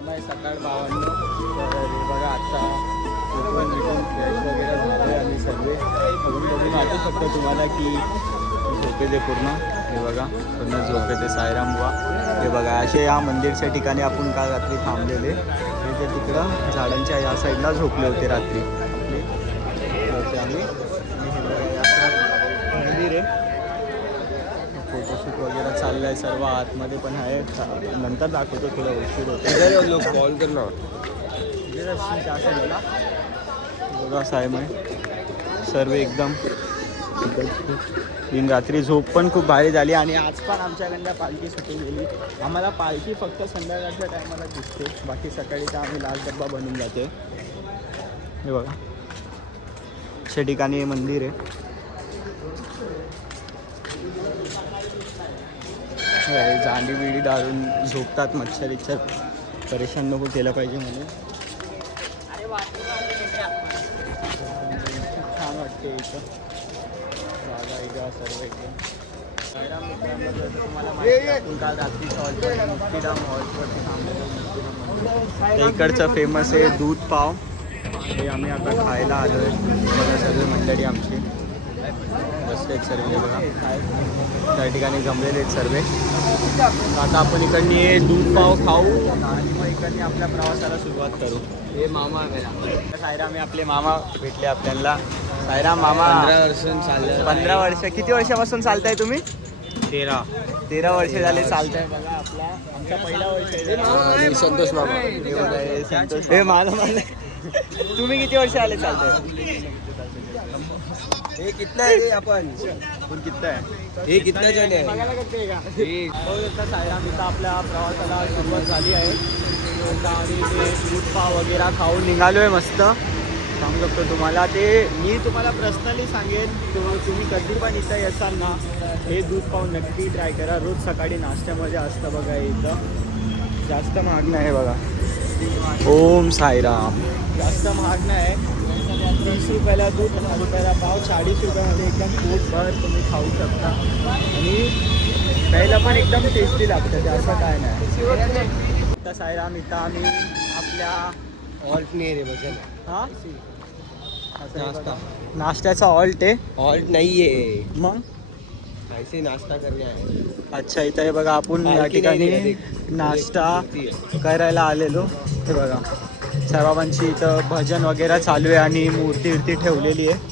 Time आहे सकाळ 52. तर हे बघा आता उठून फ्रेश वगैरे झाले आम्ही सर्व. बघून वाटू शकतो तुम्हाला की झोपेचे पूर्ण. हे बघा पूर्ण झोपेचे साईराम बुवा. हे बघा असे या मंदिरच्या ठिकाणी आपण काल रात्री थांबलेले. हे जे तिकडं झाडांच्या या साईडला झोपले होते रात्री आम्ही. मंदिर आहे, फोटोशूट वगैरे चाललं आहे सर्व. आतमध्ये पण आहे, नंतर दाखवतो. थोडं उशीर होतो. लोक कॉल करणार त्या साईडला बघा साहेब आहे सर्व एकदम. दिन रात्री झोप पण खूप भारी झाली. आणि आज पण आमच्याकडनं पालखी सुटून गेली. आम्हाला पालखी फक्त संध्याकाळच्या टायमाला दिसते, बाकी सकाळी तर आम्ही लाल डब्बा बनवून जाते. हे बघा अशा ठिकाणी मंदिर आहे. जांडी बिडी दारून झोपतात. मच्छर इच्छर परेशान नको केलं पाहिजे म्हणून. खूप छान वाटते इथं जागा इथं सर्व इथे. तुम्हाला माहिती आहे काल रात्री मुक्तीधाम हॉल्सवरती थांबलेलो. इकडचं फेमस आहे दूध पाव. हे आम्ही आता खायला आलो आहे. बघा सर्व मंडळी आमची बसले आहेत सर्व. बघा त्या ठिकाणी जमलेले आहेत सर्व. आता आपण इकडनी दूध पाव खाऊ आणि मग इकडनी आपल्या प्रवासाला सुरुवात करू. हे मामा मेरा सायराम आपले मामा भेटले आपल्याला. सायराम मामा 15 वर्ष चाललं. 15 वर्ष. किती वर्षापासून चालताय तुम्ही? 13 वर्ष झाले चालताय. बघा आपला आमचा पहिला वर्ष आहे. संतोष मामा. हे बघा हे संतोष. हे मला तुम्ही किती वर्ष आले चालताय? हे कितना आहे आपण किती आहे? हे कितना जण आहे? सायराम इथं आपल्या प्रवासाला सुरुवात झाली आहे. आता आम्ही ते दूध पाव वगैरे खाऊन निघालो आहे. मस्त सांगू शकतो तुम्हाला. ते मी तुम्हाला पर्सनली सांगेन, तुम्ही कधी पण इथं येसाल ना हे दूध पाव नक्की ट्राय करा. रोज सकाळी नाश्त्यामध्ये असतं बघा. इथं जास्त महाग नाही बघा. ओम साईराम. जास्त महाग नाही. 30 रुपयाला दूध, 10 रुपयाला पाव, 40 रुपयामध्ये एकदम पोटभर तुम्ही खाऊ शकता. आणि प्यायला पण एकदम टेस्टी लागतं. ते असं काय नाही. आता साईराम इथं आम्ही आपल्या ऑल्ट नाही रे बघा. हां नाश्ता नाश्त्याचा ऑल्ट आहे. ऑल्ट नाही आहे मग ऐसे नाश्ता करणे आहे. अच्छा इथं हे बघा आपण या ठिकाणी नाश्ता करायला आलेलो. हे बघा साईबाबांची इथं भजन वगैरे चालू आहे आणि मूर्ती ठेवलेली आहे.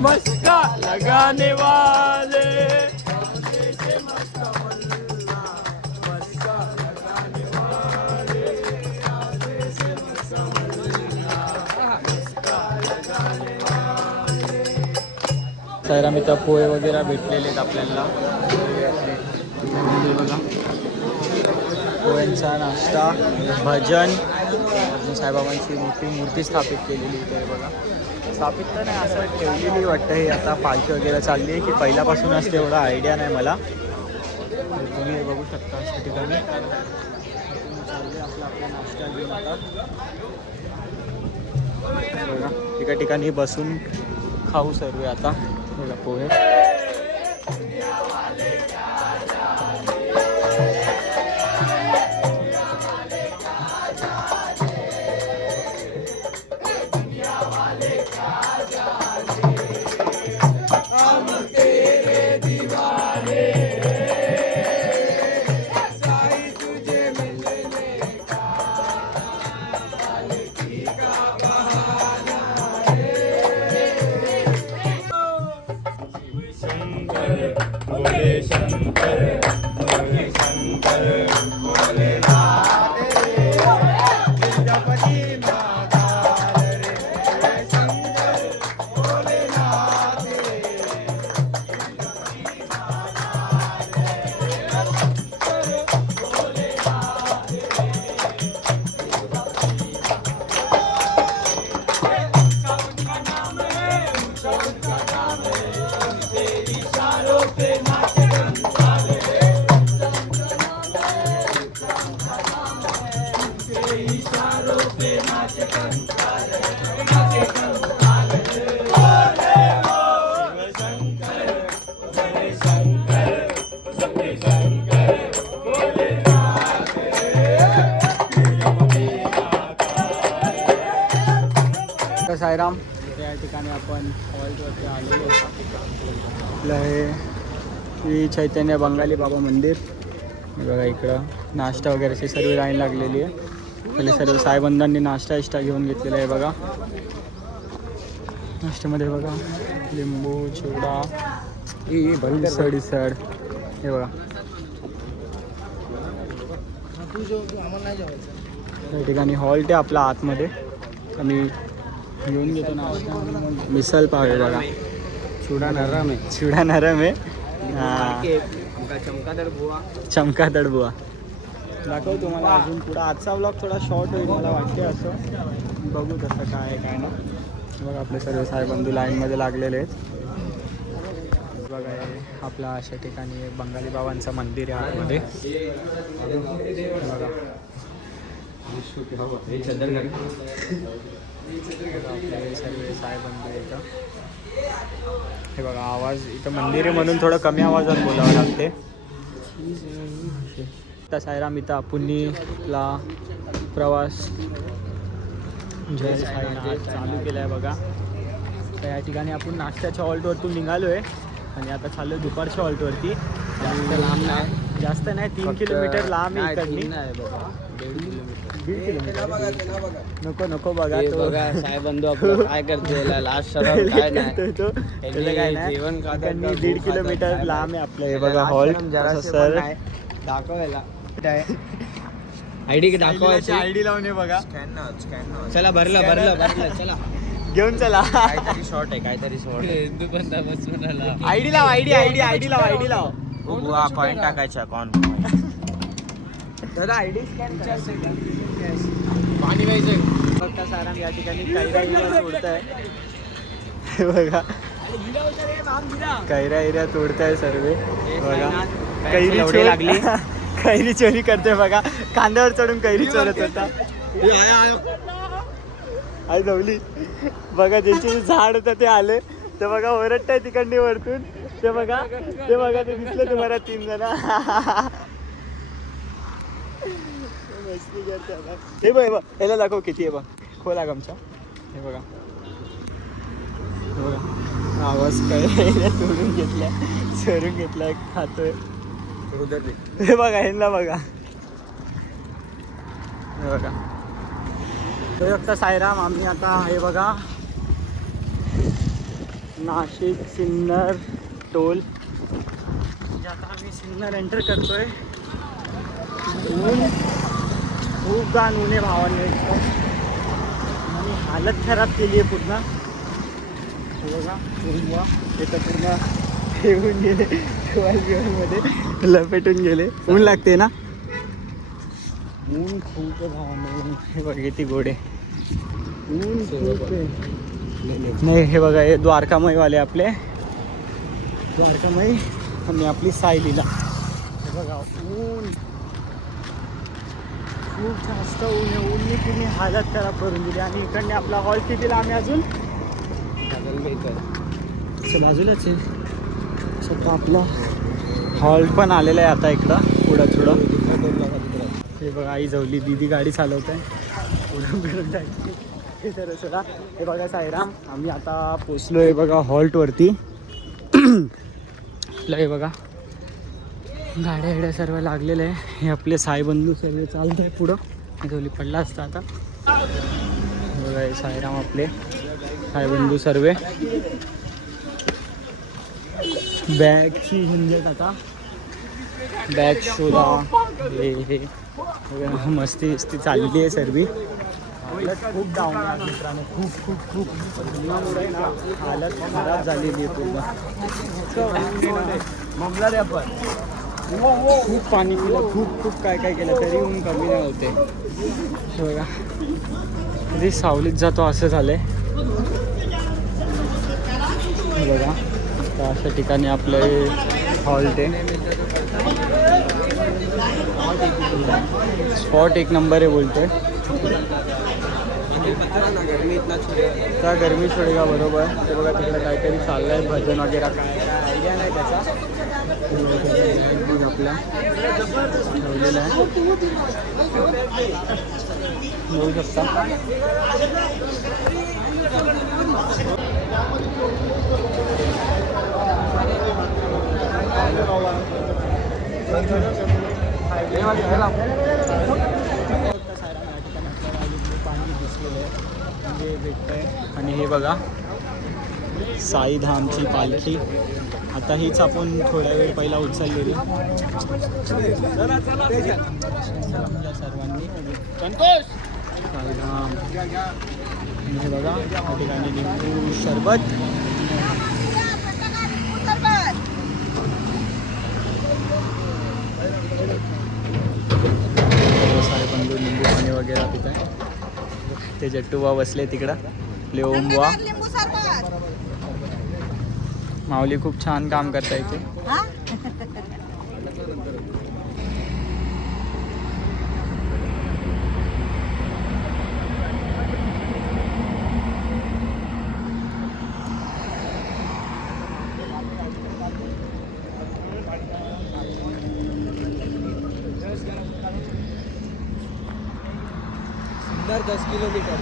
मस्का लगाने वाले साईराम इथं पोहे वगैरे भेटलेले आहेत आपल्याला. बघा पोह्यांचा नाश्ता, भजन, साईबाबांची मूर्ती स्थापित केलेली इथे. बघा स्थापित तर नाही, असं ठेवलेली वाटतं. हे आता पालखी वगैरे चालली आहे की पहिल्यापासूनच तेवढा आयडिया नाही मला. तुम्ही हे बघू शकता अशा ठिकाणी चालले आपला नाश्ता घेऊन. आता बघा एका ठिकाणी बसून खाऊ सर्व. आता बघा पोहे. तर साईराम त्या ठिकाणी आपण हॉल्टवरती आलेलो आपलं हे श्री चैतन्य बंगाली बाबा मंदिर. बघा इकडं नाश्ता वगैरेची सर्व लाईन लागलेली आहे. पहिले सर्व साईबंधांनी नाश्ता घेऊन घेतलेला आहे. बघा नाश्त्यामध्ये बघा लिंबू चिवडा सड हे बघा. त्या ठिकाणी हॉल्ट आहे आपला आतमध्ये. आम्ही घेऊन घेतो नाश्ता. मिसल पाव आहे बघा. चुडा नरम आहे. चिवडा नरम आहे. चमकादड बुवा दाखव तुम्हाला अजून पुढं. आजचा ब्लॉग थोडा शॉर्ट होईल मला वाटते. असं बघू कसं काय काय ना. बघा आपले सर्व साहेबंधू लाईनमध्ये लागलेले आहेत. बघा हे आपला अशा ठिकाणी एक बंगाली बाबांचं मंदिर आहे आतमध्ये. बघा आपले सर्व साहेबंधू इथं. हे बघा आवाज इथं मंदिर आहे म्हणून थोडं कमी आवाजात बोलावं लागते. आता साईराम इथं आपुनीला प्रवास जय साईनाथ चालू केला आहे बघा. तर या ठिकाणी आपण नाश्त्याच्या हॉल्टवरतून निघालो आहे आणि आता चाललो आहे दुपारच्या हॉल्टवरती. लांब नाही, जास्त नाही 3 किलोमीटर लांब आहे इकडनी. 1.5 किलोमीटर नको नको बघा तो बघा साहेबंधू आपलं काय करतोय लास्ट सराव काय नाही तो त्याचं काय नाही. जेवण खातात 1.5 किलोमीटर लांब आहे आपलं हे बघा हॉल्ट. सर दाखवायला आयडी दाखवायची. आयडी लावून ये बघा. चला भरलं चला घेऊन चला. काहीतरी शॉर्ट आहे काहीतरी शॉर्ट. हिंदू बंदा बसून आला. आयडी लाव आयडी लाव. बुवा कॉइन टाकायचा कॉइन. दादा आयडी स्कॅन पाणी प्यायचं. फक्त सारा या ठिकाणी कैरा एरिया तोडताय. बघा कैरा एरिया तोडताय सर्व. बघा कैरी चोरी लागली. कैरी चोरी करते बघा. कांद्यावर चढून कैरी चोरत होता. आई जवली बघा. ज्यांचे झाड होतं ते आले. ते बघा ओरडताय तिकडनी वरतून. ते बघा ते दिसलं तुम्हाला 3 जण. मस्ती करते. हे बघ याला दाखव किती आहे बघ. खोला गमच्या. हे बघा आवाज काय तोडून घेतला चोरून घेतला खातोय. हे बघा ह्यांना बघा. हे बघा तो फक्त साईराम. आम्ही आता हे बघा नाशिक सिन्नर टोल. म्हणजे आता आम्ही सिन्नर एंटर करतोय. ऊन खूप गाण ऊन आहे भावांनी. आणि हालत खराब केली आहे पूर्ण. हे बघा ऊन इथं पूर्ण ठेवून गेले. मध्ये लपेटून गेले. ऊन लागते ना. ऊन खूप आहे भावांनी. हे बघा किती गोडे ऊन खूप आहे. नाही हे बघा हे द्वारकामयवाले आपले. द्वारकामय आणि आपली सायलीला. हे बघा ऊन खूप जास्त ऊन आहे. ऊनने पूर्ण हालत खराब करून दिली. आणि इकडने आपला हॉल कितीला आम्ही अजून बाजूलाच आहे. सध्या आपला हॉल पण आलेला आहे आता इकडं पुढं. हे बघा आई जवली दीदी गाडी चालवत आहे. पुढून फिरून जायची हे तर सोडा. हे बघा साईराम आम्ही आता पोचलो आहे बघा हॉल्टवरती. आपलं हे बघा गाड्या सर्व लागलेलं आहे. हे आपले साईबंधू सर्व चालत आहे पुढं. जवली पडला असता आता. बघा हे साईराम आपले साईबंधू सर्व. बॅगची झंझट आता. बॅग शोधा हे मस्ती चालली आहे सर्वी. खूप डाऊन आहे मित्रांनो. खूप उन्हामुळे ना हालत खराब झालेली आहे पूर्ण. खूप पाणी पिलं. खूप काय केलं तरी ऊन कमी नाही होते. बघा कधी सावलीत जातो असं झालंय. बघा तर अशा ठिकाणी आपलं हॉल्ट आहे. स्पॉट एक नंबर आहे बोलतोय. त्या गरमी छोडेगा बरोबर. ते बघा तिकडे काहीतरी चाललं आहे भजन वगैरे काय आयडिया नाही त्याचा. आपला ठेवलेला आहे बघू शकता. आहे. आणि हे बघा साईधामची पालखी. आता हीच आपण थोड्या वेळ पहिला उचललेली. चला सर्वांनी साईधाम. हे बघा या ठिकाणी लिंबू सरबत. साहेबांनी लिंबू पाणी वगैरे पित आहे. ते जट्टूबा बसले तिकडं आपले ओमबुवा. माऊली खूप छान काम करता इथे. सुंदर 10 किलोमीटर.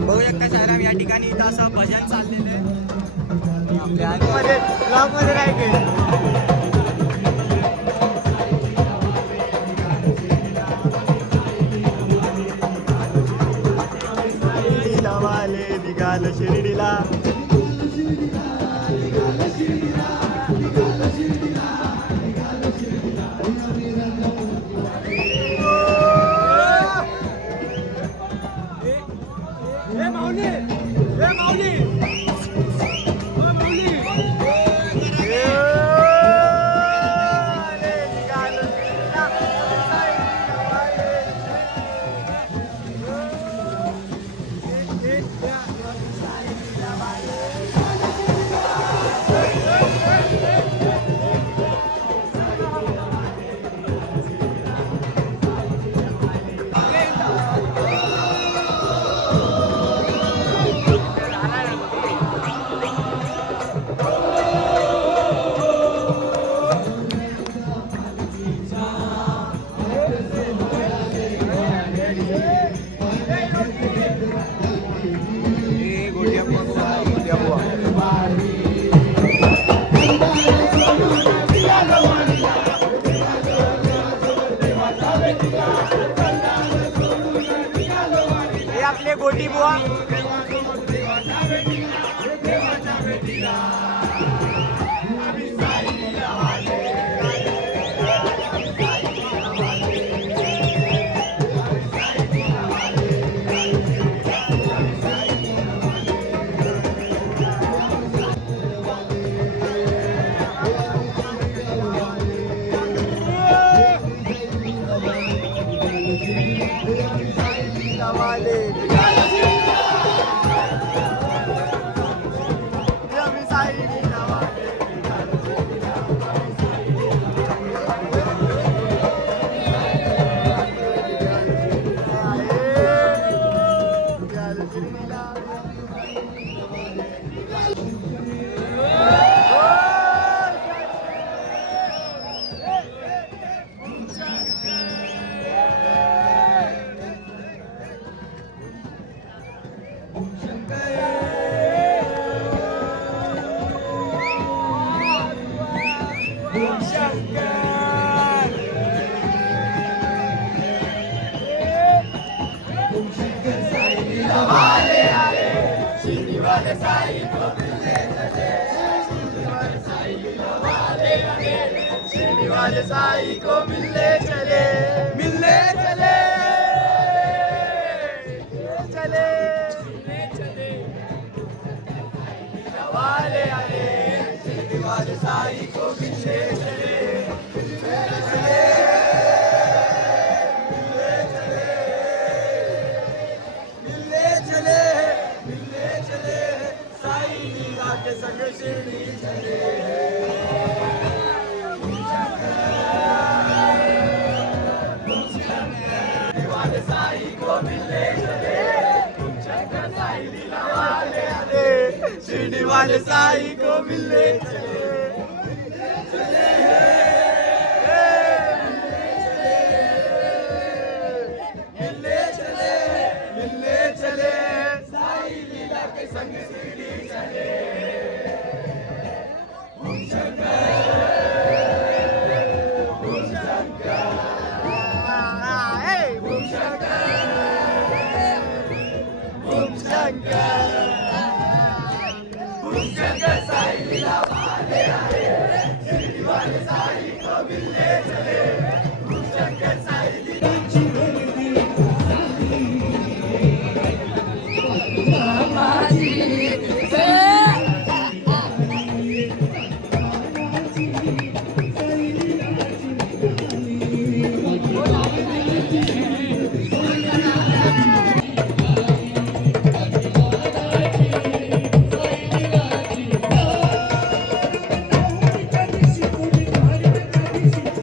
बघू शकता साहेब या ठिकाणी इथं असं भजन चाललेलं आहे. आपल्या आतमध्ये ब्लॉगमध्ये काय केलं. निघाल शिर्डीला. आपले गोटी बुवा. वाले साई को मिलने चले, मिलने चले, चले, चले, वाले आए, वाले साई को मिलने चले, चले, मिलने चले, मिलने चले, साई लीला के संग शिरडी चले। शिरडी वाले साई को मिलने चले, चले, मिलने चले, मिलने चले, साई लीला के संग शिरडी चले। ओम शंकर, ओम शंकर, ओम शंकर, ओम Bye.